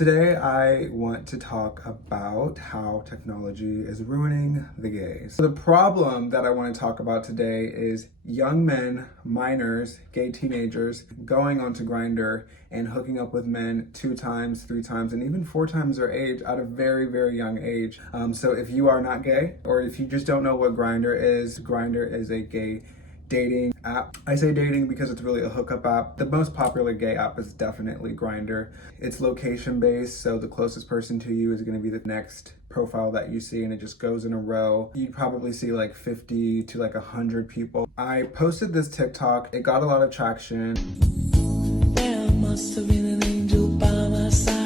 Today, I want to talk about how technology is ruining the gays. The problem that I want to talk about today is young men, minors, gay teenagers going onto grindr and hooking up with men 2 times, 3 times, and even 4 times their age at a very, very young age. So if you are not gay, or if you just don't know what grindr is a gay dating app. I say dating because it's really a hookup app. The most popular gay app is definitely grindr. It's location based, so the closest person to you is going to be the next profile that you see, and it just goes in a row. You probably see like 50 to like 100 people. I posted this TikTok. It got a lot of traction. There must have been an angel by my side.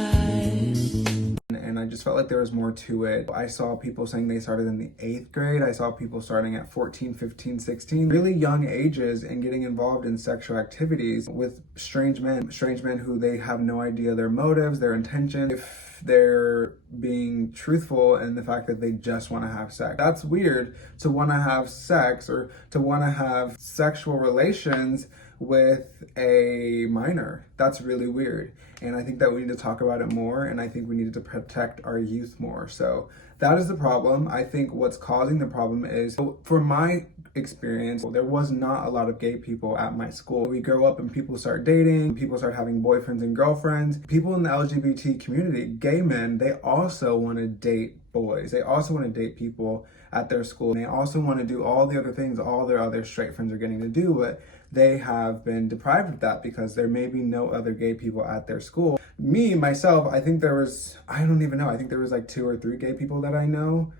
And I just felt like there was more to it. I saw people saying they started in the 8th grade. I saw people starting at 14, 15, 16, really young ages, and getting involved in sexual activities with strange men who they have no idea their motives, their intention, if they're being truthful in the fact that they just want to have sex. That's weird, to want to have sex or to want to have sexual relations with a minor. That's really weird. And I think that we need to talk about it more, and I think we need to protect our youth more. So that is the problem. I think what's causing the problem is, from my experience, there was not a lot of gay people at my school. We grow up and people start dating, people start having boyfriends and girlfriends. People in the LGBT community, gay men, they also want to date boys. They also want to date people at their school. And they also want to do all the other things all their other straight friends are getting to do, but they have been deprived of that because there may be no other gay people at their school. Me, myself, I think there was, I don't even know, I think there was like 2 or 3 gay people that I knew.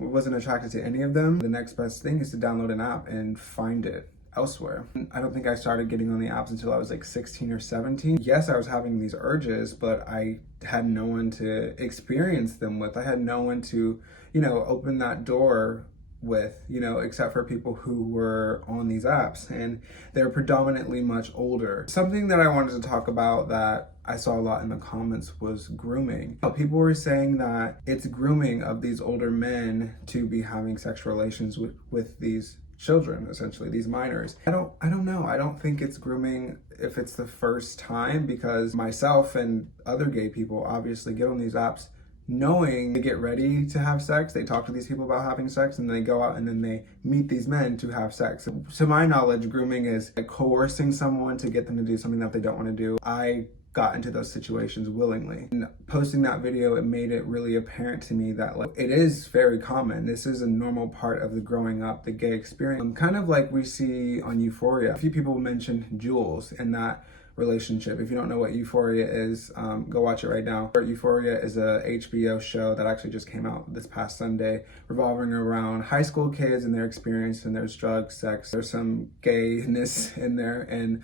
Wasn't attracted to any of them. The next best thing is to download an app and find it elsewhere. I don't think I started getting on the apps until I was like 16 or 17. Yes, I was having these urges, but I had no one to experience them with. I had no one to, open that door with, except for people who were on these apps, and they're predominantly much older. Something that I wanted to talk about that I saw a lot in the comments was grooming. People were saying that it's grooming of these older men to be having sexual relations with these children, essentially these minors. I don't know. I don't think it's grooming if it's the first time, because myself and other gay people obviously get on these apps knowing they get ready to have sex. They talk to these people about having sex, and they go out and then they meet these men to have sex. To my knowledge, grooming is like coercing someone to get them to do something that they don't want to do. I got into those situations willingly. And posting that video, it made it really apparent to me that it is very common. This is a normal part of the growing up, the gay experience. Kind of like we see on Euphoria. A few people mentioned Jules in that relationship. If you don't know what Euphoria is, go watch it right now. Euphoria is a HBO show that actually just came out this past Sunday, revolving around high school kids and their experience, and there's drugs, sex, there's some gayness in there. And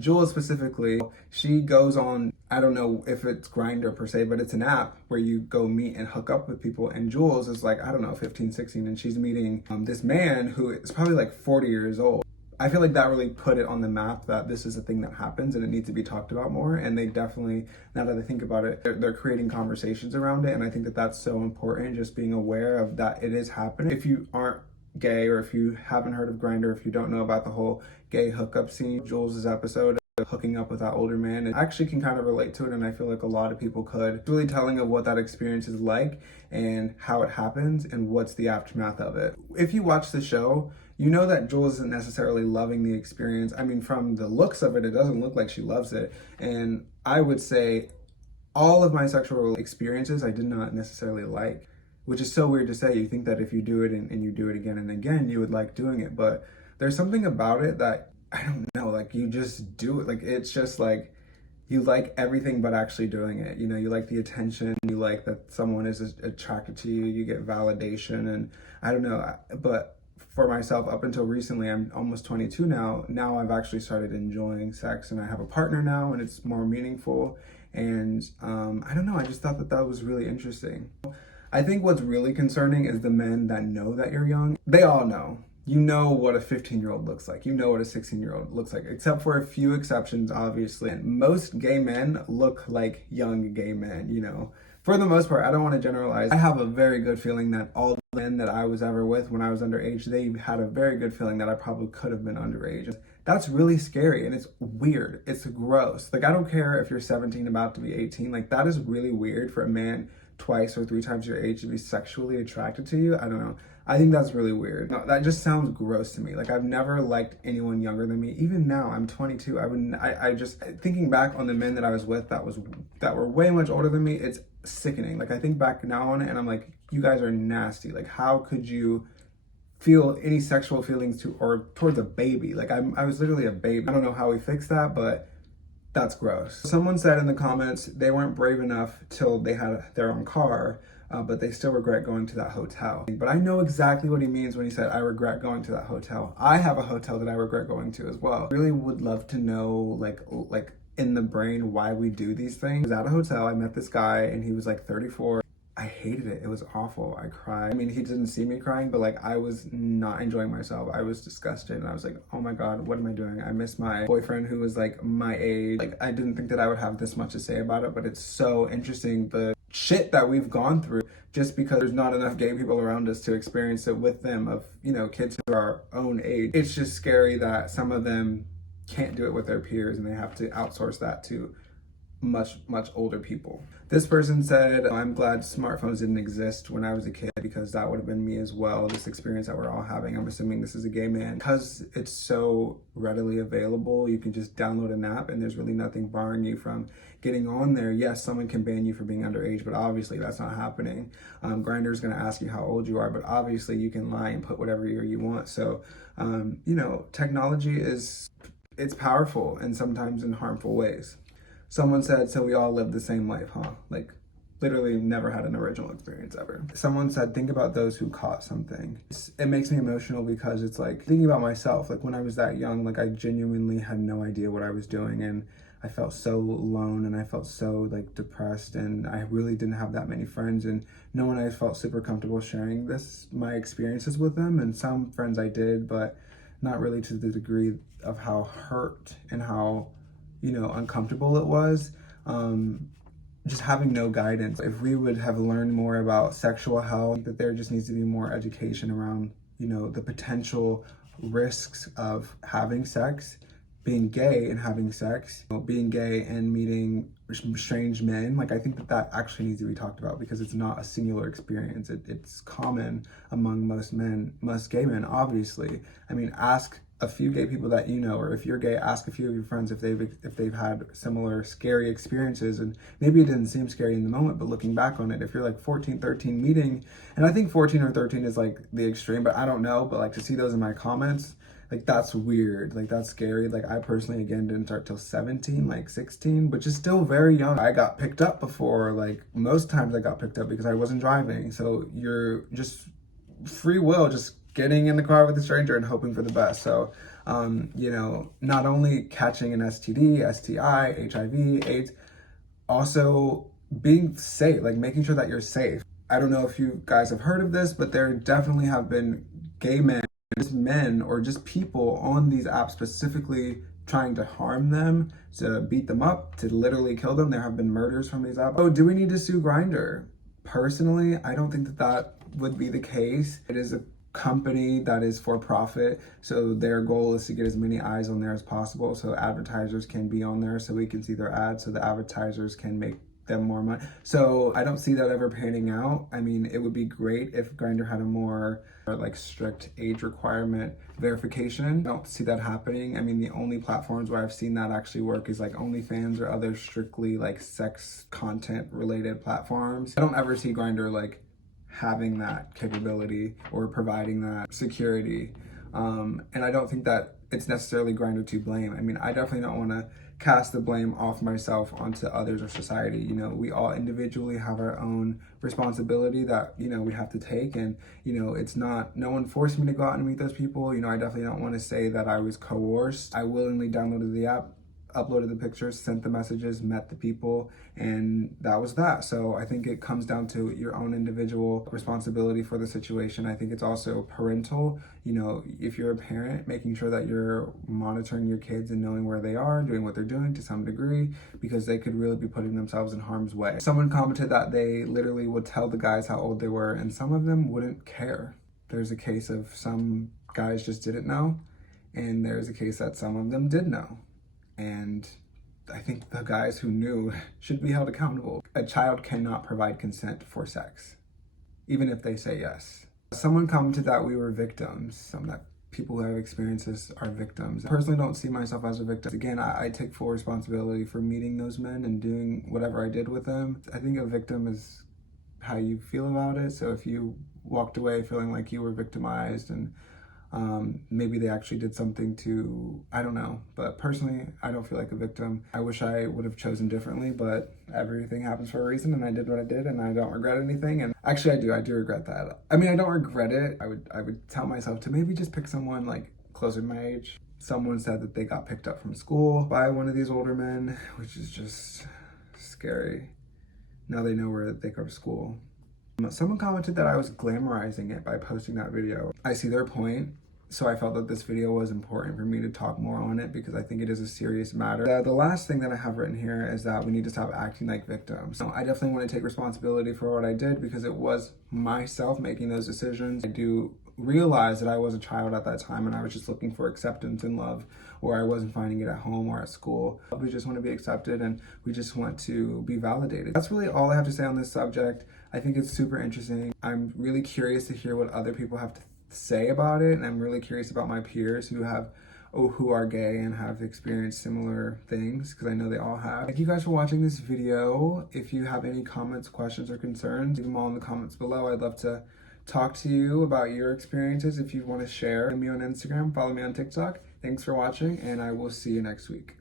Jules specifically, she goes on, I don't know if it's grindr per se, but it's an app where you go meet and hook up with people. And Jules is like, I don't know, 15, 16, and she's meeting this man who is probably like 40 years old. I feel like that really put it on the map that this is a thing that happens and it needs to be talked about more. And they definitely, now that I think about it, they're creating conversations around it. And I think that that's so important, just being aware of that it is happening. If you aren't gay, or if you haven't heard of grindr, if you don't know about the whole gay hookup scene, Jules's episode of hooking up with that older man, it actually can kind of relate to it, and I feel like a lot of people could. It's really telling of what that experience is like and how it happens and what's the aftermath of it. If you watch the show, you know that Jules isn't necessarily loving the experience. I mean, from the looks of it, it doesn't look like she loves it. And I would say all of my sexual experiences I did not necessarily like, which is so weird to say. You think that if you do it and you do it again and again, you would like doing it. But there's something about it that, I don't know, like you just do it. Like, it's just like, you like everything but actually doing it. You like the attention, you like that someone is attracted to you, you get validation, and I don't know, but for myself, up until recently, I'm almost 22 now. Now I've actually started enjoying sex, and I have a partner now, and it's more meaningful. And I don't know, I just thought that that was really interesting. I think what's really concerning is the men that know that you're young. They all know. You know what a 15-year-old looks like. You know what a 16-year-old looks like, except for a few exceptions, obviously. And most gay men look like young gay men, For the most part, I don't want to generalize. I have a very good feeling that all the men that I was ever with when I was underage, they had a very good feeling that I probably could have been underage. That's really scary and it's weird. It's gross. Like, I don't care if you're 17 about to be 18. Like, that is really weird for a man twice or three times your age to be sexually attracted to you. I don't know. I think that's really weird. No, that just sounds gross to me. Like, I've never liked anyone younger than me. Even now, I'm 22. I just thinking back on the men that I was with that were way much older than me. It's sickening. Like, I think back now on it and I'm like, you guys are nasty. Like, how could you feel any sexual feelings to or towards a baby? Like, I was literally a baby. I don't know how we fix that, but that's gross. Someone said in the comments they weren't brave enough till they had their own car, but they still regret going to that hotel. But I know exactly what he means when he said, I regret going to that hotel. I have a hotel that I regret going to as well. I really would love to know, like in the brain, why we do these things. I was at a hotel, I met this guy and he was like 34. I hated it. It was awful. I cried. I mean, he didn't see me crying, but like, I was not enjoying myself. I was disgusted and I was like, oh my God, what am I doing? I miss my boyfriend who was like my age. Like, I didn't think that I would have this much to say about it, but it's so interesting the shit that we've gone through just because there's not enough gay people around us to experience it with them, of, you know, kids who are our own age. It's just scary that some of them can't do it with their peers and they have to outsource that to much older people. This person said, I'm glad smartphones didn't exist when I was a kid because that would have been me as well. This experience that we're all having, I'm assuming this is a gay man, because it's so readily available. You can just download an app and there's really nothing barring you from getting on there. Yes, someone can ban you for being underage, but obviously that's not happening. Grindr is going to ask you how old you are, but obviously you can lie and put whatever year you want. So you know, technology it's powerful and sometimes in harmful ways. Someone said, so we all live the same life, huh? Like, literally never had an original experience ever. Someone said, think about those who caught something. It makes me emotional because it's like, thinking about myself, like when I was that young, like I genuinely had no idea what I was doing and I felt so alone and I felt so like depressed and I really didn't have that many friends and no one I felt super comfortable sharing my experiences with them. And some friends I did, but not really to the degree of how hurt and how, you know, uncomfortable it was. Just having no guidance. If we would have learned more about sexual health, that there just needs to be more education around, you know, the potential risks of having sex, being gay and having sex, you know, being gay and meeting strange men. Like, I think that actually needs to be talked about because it's not a singular experience. It's common among most gay men, obviously. I mean, ask a few gay people that you know, or if you're gay, ask a few of your friends if they've had similar scary experiences. And maybe it didn't seem scary in the moment, but looking back on it, if you're like 14, 13 meeting, and I think 14 or 13 is like the extreme, but I don't know, but like to see those in my comments, like that's weird, like that's scary. Like I personally, again, didn't start till 17, like 16, which is still very young. I got picked up before, like most times I got picked up because I wasn't driving. So you're just free will, just getting in the car with a stranger and hoping for the best. So, you know, not only catching an STD, STI, HIV, AIDS, also being safe, like making sure that you're safe. I don't know if you guys have heard of this, but there definitely have been gay men or just people on these apps specifically trying to harm them, to beat them up, to literally kill them. There have been murders from these apps. Oh, do we need to sue Grindr? Personally, I don't think that would be the case. It is a company that is for profit, so their goal is to get as many eyes on there as possible so advertisers can be on there so we can see their ads, so the advertisers can make them more money. So I don't see that ever panning out. I mean, it would be great if Grindr had a more like strict age requirement verification. I don't see that happening. I mean, the only platforms where I've seen that actually work is like OnlyFans or other strictly like sex content related platforms. I don't ever see Grindr like having that capability or providing that security. And I don't think that it's necessarily Grindr to blame. I mean, I definitely don't want to cast the blame off myself onto others or society. You know, we all individually have our own responsibility that, you know, we have to take. And, you know, it's not, no one forced me to go out and meet those people. You know, I definitely don't want to say that I was coerced. I willingly downloaded the app, uploaded the pictures, sent the messages, met the people, and that was that. So I think it comes down to your own individual responsibility for the situation. I think it's also parental. You know, if you're a parent, making sure that you're monitoring your kids and knowing where they are, doing what they're doing to some degree, because they could really be putting themselves in harm's way. Someone commented that they literally would tell the guys how old they were, and some of them wouldn't care. There's a case of some guys just didn't know, And there's a case that some of them did know. And I think the guys who knew should be held accountable. A child cannot provide consent for sex, even if they say yes. Someone commented that we were victims, that people who have experiences are victims. I personally don't see myself as a victim. Again, I take full responsibility for meeting those men and doing whatever I did with them. I think a victim is how you feel about it. So if you walked away feeling like you were victimized and maybe they actually did something to, I don't know. But personally, I don't feel like a victim. I wish I would have chosen differently, but everything happens for a reason, and I did what I did, and I don't regret anything. And actually, I do regret that. I mean, I don't regret it. I would tell myself to maybe just pick someone like closer to my age. Someone said that they got picked up from school by one of these older men, which is just scary. Now they know where they go to school. Someone commented that I was glamorizing it by posting that video. I see their point, so I felt that this video was important for me to talk more on it because I think it is a serious matter. The last thing that I have written here is that we need to stop acting like victims. So I definitely want to take responsibility for what I did because it was myself making those decisions. I do realize that I was a child at that time and I was just looking for acceptance and love where I wasn't finding it at home or at school. We just want to be accepted and we just want to be validated. That's really all I have to say on this subject. I think it's super interesting. I'm really curious to hear what other people have to say about it, and I'm really curious about my peers who are gay and have experienced similar things, because I know they all have. Thank you guys for watching this video. If you have any comments, questions, or concerns, leave them all in the comments below. I'd love to talk to you about your experiences. If you want to share me on Instagram, follow me on TikTok. Thanks for watching, and I will see you next week.